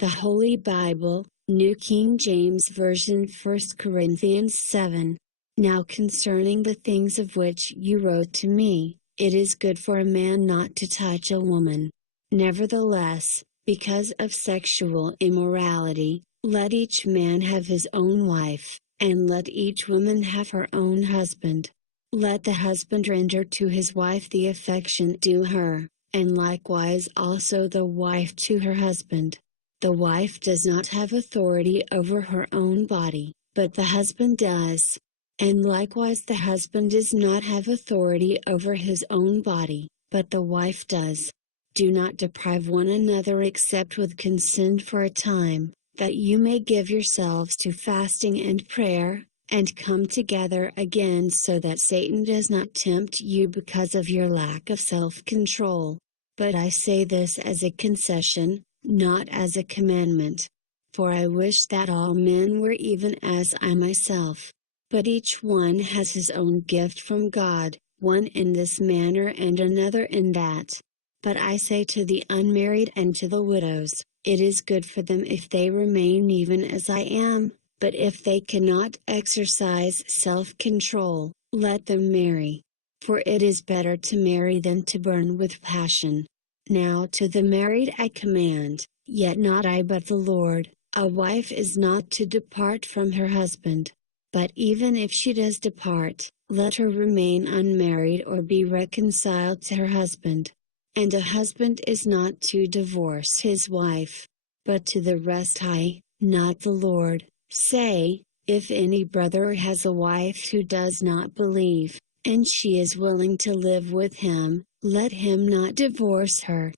The Holy Bible, New King James Version, 1 Corinthians 7. Now concerning the things of which you wrote to me, it is good for a man not to touch a woman. Nevertheless, because of sexual immorality, let each man have his own wife, and let each woman have her own husband. Let the husband render to his wife the affection due her, and likewise also the wife to her husband. The wife does not have authority over her own body, but the husband does. And likewise the husband does not have authority over his own body, but the wife does. Do not deprive one another except with consent for a time, that you may give yourselves to fasting and prayer, and come together again so that Satan does not tempt you because of your lack of self-control. But I say this as a concession, not as a commandment. For I wish that all men were even as I myself. But each one has his own gift from God, one in this manner and another in that. But I say to the unmarried and to the widows, it is good for them if they remain even as I am, but if they cannot exercise self-control, let them marry. For it is better to marry than to burn with passion. Now to the married I command, yet not I but the Lord, a wife is not to depart from her husband. But even if she does depart, let her remain unmarried or be reconciled to her husband. And a husband is not to divorce his wife. But to the rest I, not the Lord, say, if any brother has a wife who does not believe, and she is willing to live with him, let him not divorce her.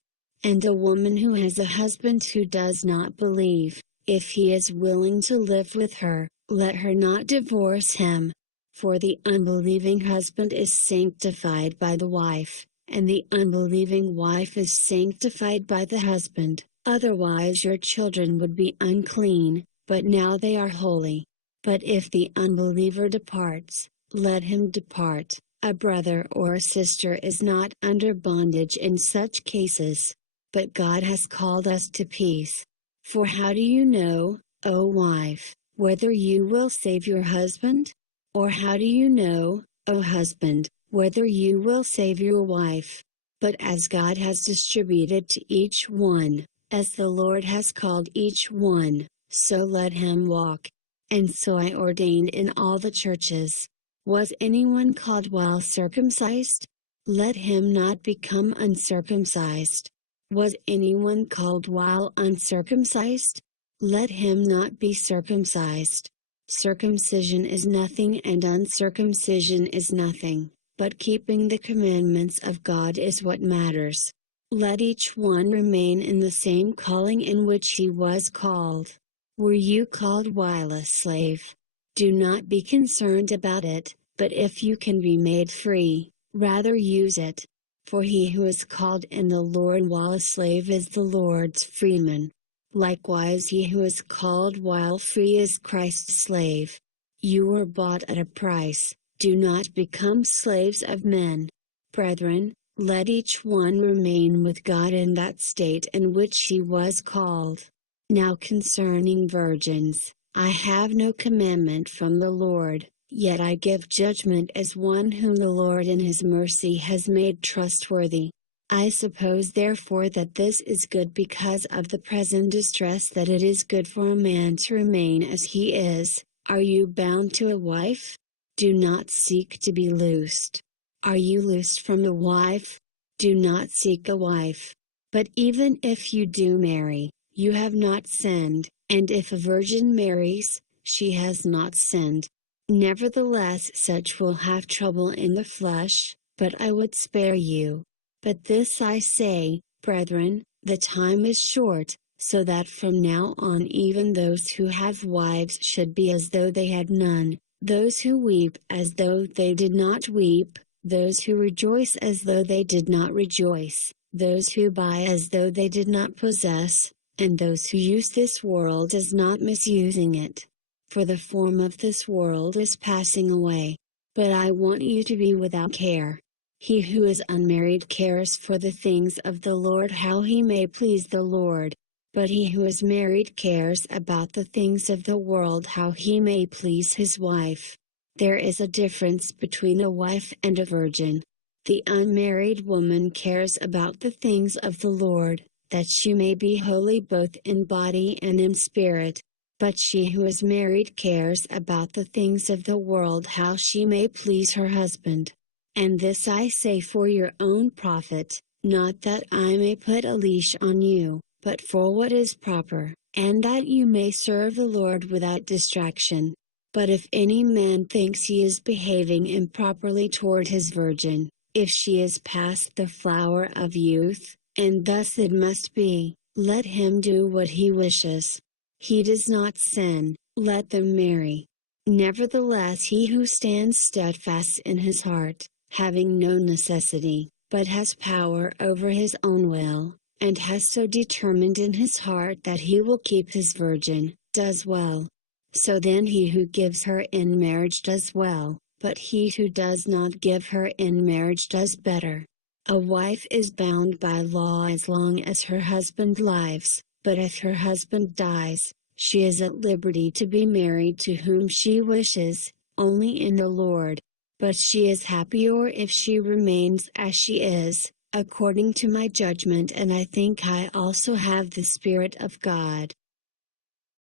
And a woman who has a husband who does not believe, if he is willing to live with her, let her not divorce him. For the unbelieving husband is sanctified by the wife, and the unbelieving wife is sanctified by the husband, otherwise your children would be unclean, but now they are holy. But if the unbeliever departs, let him depart. A brother or a sister is not under bondage in such cases. But God has called us to peace. For how do you know, O wife, whether you will save your husband? Or how do you know, O husband, whether you will save your wife? But as God has distributed to each one, as the Lord has called each one, so let him walk. And so I ordained in all the churches. Was anyone called while circumcised? Let him not become uncircumcised. Was anyone called while uncircumcised? Let him not be circumcised. Circumcision is nothing and uncircumcision is nothing, but keeping the commandments of God is what matters. Let each one remain in the same calling in which he was called. Were you called while a slave? Do not be concerned about it, but if you can be made free, rather use it. For he who is called in the Lord while a slave is the Lord's freeman. Likewise he who is called while free is Christ's slave. You were bought at a price, do not become slaves of men. Brethren, let each one remain with God in that state in which he was called. Now concerning virgins, I have no commandment from the Lord, yet I give judgment as one whom the Lord in his mercy has made trustworthy. I suppose therefore that this is good because of the present distress, that it is good for a man to remain as he is. Are you bound to a wife? Do not seek to be loosed. Are you loosed from a wife? Do not seek a wife. But even if you do marry, you have not sinned, and if a virgin marries, she has not sinned. Nevertheless such will have trouble in the flesh, but I would spare you. But this I say, brethren, the time is short, so that from now on even those who have wives should be as though they had none, those who weep as though they did not weep, those who rejoice as though they did not rejoice, those who buy as though they did not possess, and those who use this world as not misusing it. For the form of this world is passing away. But I want you to be without care. He who is unmarried cares for the things of the Lord, how he may please the Lord. But he who is married cares about the things of the world, how he may please his wife. There is a difference between a wife and a virgin. The unmarried woman cares about the things of the Lord, that she may be holy both in body and in spirit. But she who is married cares about the things of the world, how she may please her husband. And this I say for your own profit, not that I may put a leash on you, but for what is proper, and that you may serve the Lord without distraction. But if any man thinks he is behaving improperly toward his virgin, if she is past the flower of youth, and thus it must be, let him do what he wishes. He does not sin, let them marry. Nevertheless, he who stands steadfast in his heart, having no necessity, but has power over his own will, and has so determined in his heart that he will keep his virgin, does well. So then he who gives her in marriage does well, but he who does not give her in marriage does better. A wife is bound by law as long as her husband lives, but if her husband dies, she is at liberty to be married to whom she wishes, only in the Lord. But she is happier if she remains as she is, according to my judgment, and I think I also have the Spirit of God.